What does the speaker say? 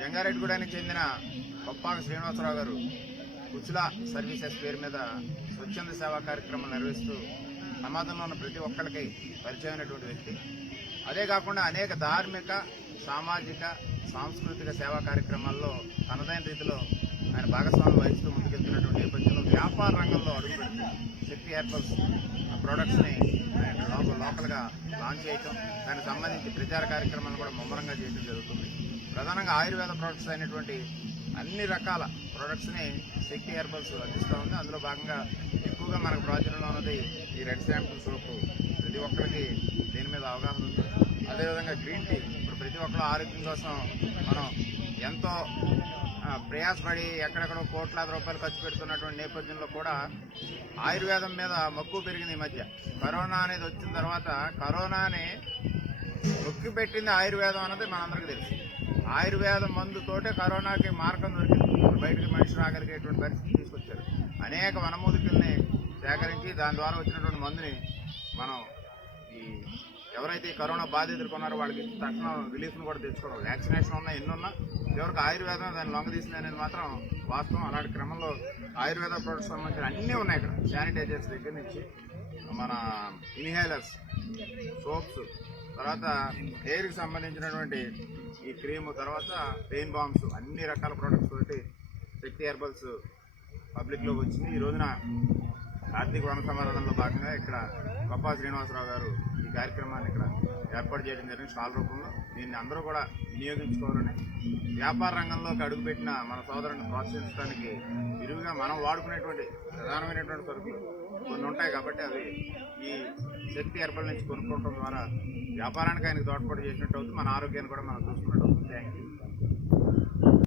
జంగారెడ్డిగూడానికి చెందిన కొప్పాక శ్రీనివాసరావు గారు కుచుల సర్వీసెస్ పేరు మీద స్వచ్ఛంద సేవా కార్యక్రమం నిర్వహిస్తూ సమాజంలో ఉన్న ప్రతి ఒక్కరికి పరిచయమైనటువంటి వ్యక్తి. అదే కాకుండా అనేక ధార్మిక, సామాజిక, సాంస్కృతిక సేవా కార్యక్రమాల్లో తనదైన రీతిలో ఆయన భాగస్వామ్యం వహిస్తూ ముందుకెళ్తున్నటువంటి నేపథ్యంలో వ్యాపార రంగంలో అడుగుపెడుతూ శక్తి హెర్బల్స్ ప్రొడక్ట్స్ని లోకల్గా లాంచ్ చేయటం, దానికి సంబంధించి ప్రచార కార్యక్రమాలను కూడా ముమ్మరంగా చేయడం జరుగుతుంది. ప్రధానంగా ఆయుర్వేద ప్రొడక్ట్స్ అయినటువంటి అన్ని రకాల ప్రొడక్ట్స్ని శక్తి హెర్బల్స్ అందిస్తూ ఉంది. అందులో భాగంగా ఎక్కువగా మనకు ప్రాచుర్యంలో ఉన్నది ఈ రెడ్ శాంపుల్ సోపు. ప్రతి ఒక్కరికి దీని మీద అవగాహన ఉంది. అదేవిధంగా గ్రీన్ టీ. ఇప్పుడు ప్రతి ఒక్కరు ఆరోగ్యం కోసం మనం ఎంతో ప్రయాసపడి ఎక్కడెక్కడో కోట్లాది రూపాయలు ఖర్చు పెడుతున్నటువంటి నేపథ్యంలో కూడా ఆయుర్వేదం మీద మక్కువ పెరిగింది ఈ మధ్య. కరోనా అనేది వచ్చిన తర్వాత కరోనాని నొక్కి పెట్టింది ఆయుర్వేదం అన్నది మనందరికీ తెలుసు. ఆయుర్వేదం మందుతోటే కరోనాకి మార్గం దొరికింది. బయటకు మనిషి రాగలిగేటువంటి పరిస్థితి తీసుకొచ్చారు. అనేక వనమూలికల్ని సేకరించి దాని ద్వారా వచ్చినటువంటి మందుని మనం ఈ ఎవరైతే కరోనా బాధ ఎదుర్కొన్నారో వాళ్ళకి తక్షణం రిలీఫ్ను కూడా తెచ్చుకోవడం. వ్యాక్సినేషన్ ఉన్నా ఎన్నున్నా ఎవరికి ఆయుర్వేదం దాన్ని లొంగదీసింది అనేది మాత్రం వాస్తవం. అలాంటి క్రమంలో ఆయుర్వేద ప్రొడక్ట్స్ సంబంధించిన అన్నీ ఉన్నాయి ఇక్కడ. శానిటైజర్స్ దగ్గర నుంచి మన ఇన్హేలర్స్, సోప్స్, తర్వాత హెయిర్కి సంబంధించినటువంటి ఈ క్రీము, తర్వాత పెయిన్ బామ్స్, అన్ని రకాల ప్రొడక్ట్స్ తోటి శక్తి హెర్బల్స్ పబ్లిక్లోకి వచ్చింది. ఈ రోజున కార్తీక వన సమారాధనలో భాగంగా ఇక్కడ కొప్పాక శ్రీనివాసరావు గారు ఈ కార్యక్రమాన్ని ఇక్కడ ఏర్పాటు చేయడం జరిగింది స్టాల్ రూపంలో. దీన్ని అందరూ కూడా వినియోగించుకోవాలని, వ్యాపార రంగంలోకి అడుగుపెట్టిన మన సోదరుని ప్రోత్సహించడానికి విరివిగా మనం వాడుకునేటువంటి ప్రధానమైనటువంటి సరుకులు కొన్ని ఉంటాయి కాబట్టి అవి ఈ శక్తి హెర్బల్ నుంచి కొనుక్కోవడం ద్వారా వ్యాపారానికి ఆయనకు తోడ్పాటు చేసినట్టు అవుతుంది. మన ఆరోగ్యాన్ని కూడా మనం చూసుకున్నట్టు అవుతుంది. Thank you.